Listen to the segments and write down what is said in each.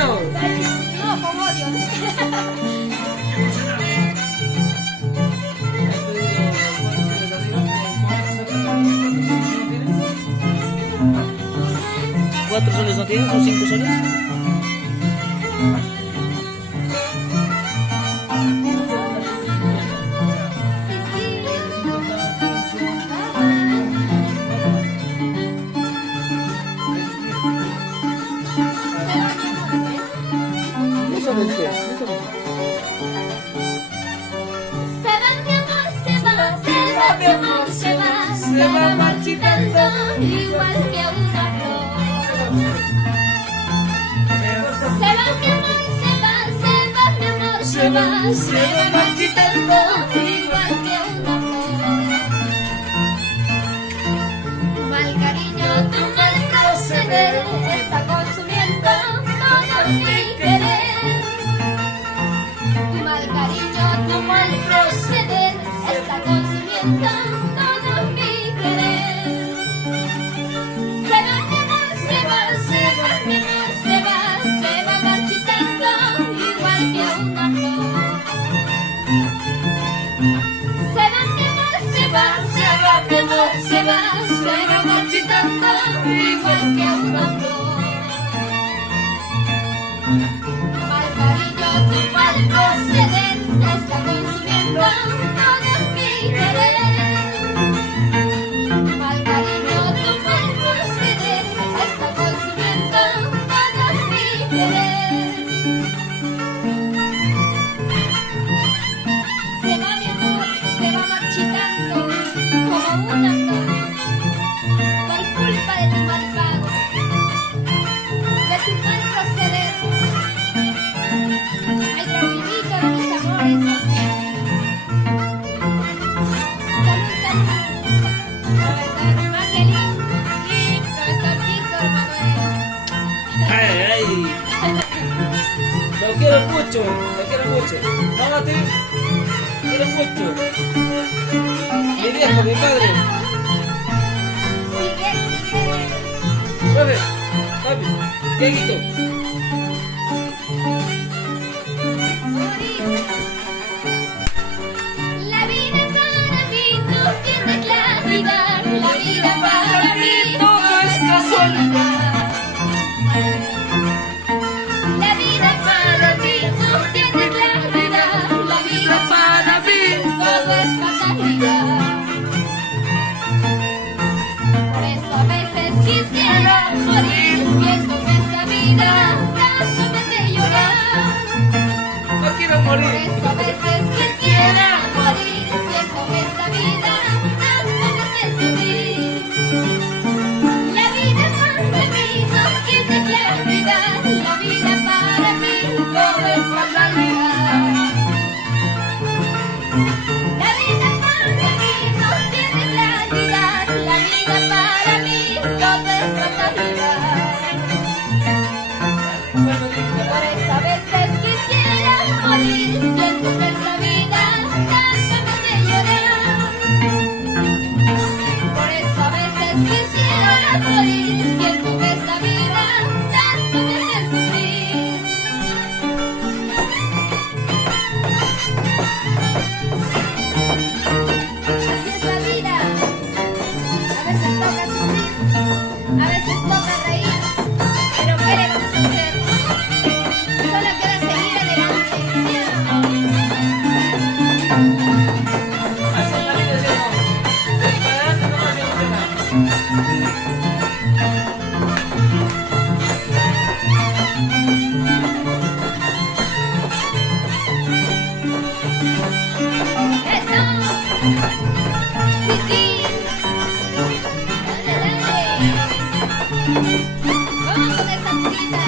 cariño? No, con odio. ¿4 soles no tienes o 5 soles? Se va mi amor, se va, se va mi amor, se va marchitando igual que una flor. Se va mi amor, se va mi amor, se va marchitando igual que una flor. Tu mal cariño, tu mal proceder está consumiendo todo mi querer. Tu mal cariño, tu mal proceder está consumiendo todo mi querer. Se va mi amor, se va mi amor, se va marchitando igual que una flor. Se va mi amor, se va mi amor, se va marchitando igual que una flor. Tu mal cariño, tu mal proceder está consumiendo todo mi querer. Tu mal cariño, tu mal proceder está consumiendo todo mi querer. Se va mi amor, se va marchitando como una flor. Por culpa de tu mal pago, de tu mal proceder. Ay, tranquilito de mis amores. Salud, salud. Profesor Angelín y profesor Víctor Manuel. Ay, lo quiero mucho, lo quiero mucho. Mamá, te quiero mucho. Mi viejo, mi padre. Sigue, sigue. Profe, papi, Dieguito. La vida para mí, tú tienes claridad. La vida para mí, todo es casualidad. La vida para mí, tú tienes claridad. La vida para mí, todo es casualidad. Por eso a veces quisiera morir, siento que esta vida tanto me hace llorar. No quiero Por morir. eso a veces quisiera morir, siento que esta vida tanto me hace sufrir. La vida para mí no tiene claridad, la vida para mí todo es fatalidad. La vida para mí no tiene claridad, la vida para mí todo es fatalidad. Por eso a veces quisiera morir, siento que esta vida tanto me hace llorar. Por eso a veces quisiera morir, siento que esta vida tanto me hace sufrir. Así es la vida, a veces toca sufrir, a veces toca reír, pero ¿qué le vamos a hacer? Solo queda seguir adelante, ¿sí o no? Así es la vida, ¿sí o no? De ahí para adelante no hacemos nada. ¡Eso! ¡Sí, sí! ¡Dale, dale! ¡Vamos con esa cita!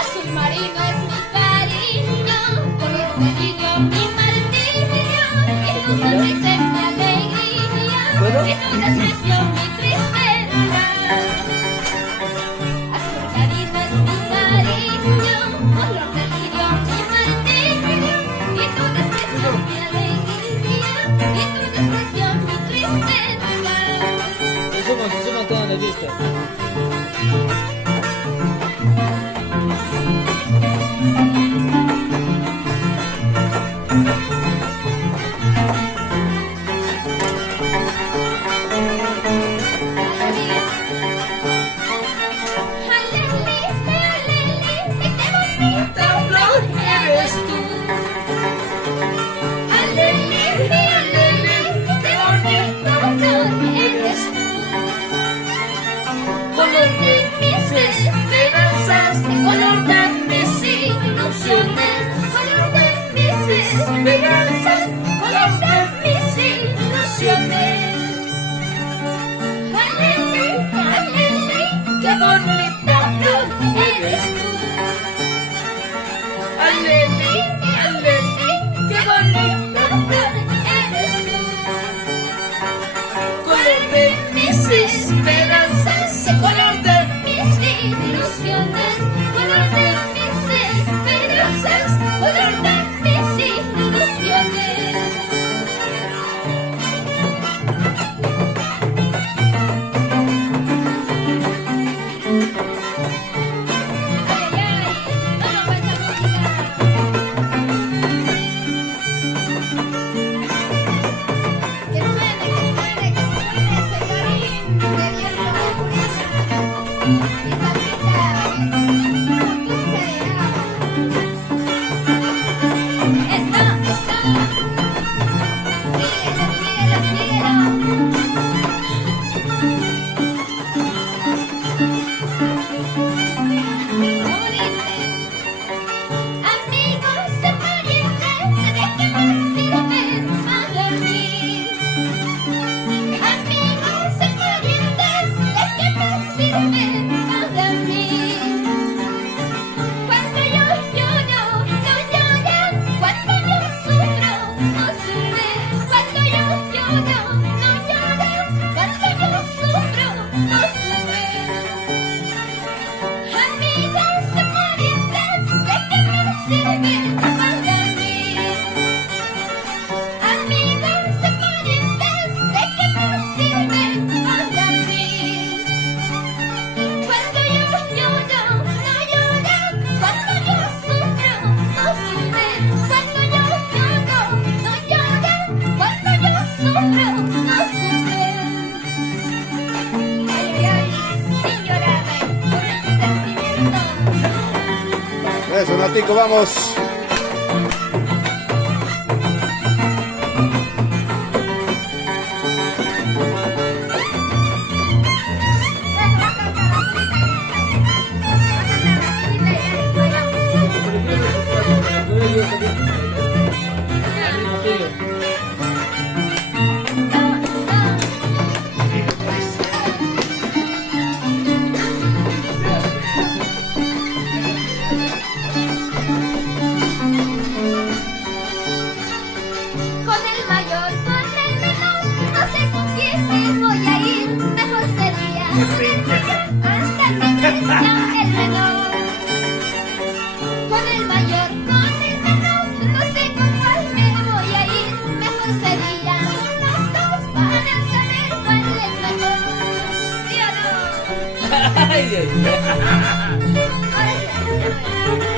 Azul marino es mi cariño, color de niño mi martirio, y tu sonrisa es mi alegría, y tu desprecio mi tristeza. Azul marino es mi cariño, color de niño mi martirio, y tu desprecio es mi alegría, y tu desprecio mi tristeza. la fiesta. Esperanzas, color de mis ilusiones. Alele, alele, qué bonita flor eres tú. Alele, alele, qué bonita flor eres tú. Color de mis esperanzas, color de mis ilusiones. Color de mis esperanzas, color de mis ilusiones. Ay, ay, ay, vamos con esa música. Que suene ese violín de viento pureza. Y salpita dulce de agua. Eso, eso. Síguelo, síguelo, síguelo. ¿Cómo dice? Amigos y parientes, ¿de qué me sirven para dormir? Amigos y parientes, ¿de qué me sirven para dormir? Cuando yo lloro, no lloran. Cuando yo sufro, no sufren. Cuando yo lloro, no lloran. Cuando yo sufro, no sufren. Amigos y parientes, ¿de qué me sirven para dormir? Amigos y parientes, ¿de qué me sirven para dormir? Cuando yo lloro, no lloran. Cuando yo sufro, no sufren. Cuando yo lloro, no lloran. Cuando yo sufro, no sufren. Ay, ay, ay, sin llorar, por ese sentimiento. Eso, Natico, vamos. Con el mayor, con el menor, no sé con quién me voy a ir. Mejor sería hasta que crezca el menor. Con el mayor, con el menor, no sé con cuál me voy a ir. Mejor sería los dos para saber cuál es mejor. ¿Sí o no? Ay, ay, ay. Ahora sí.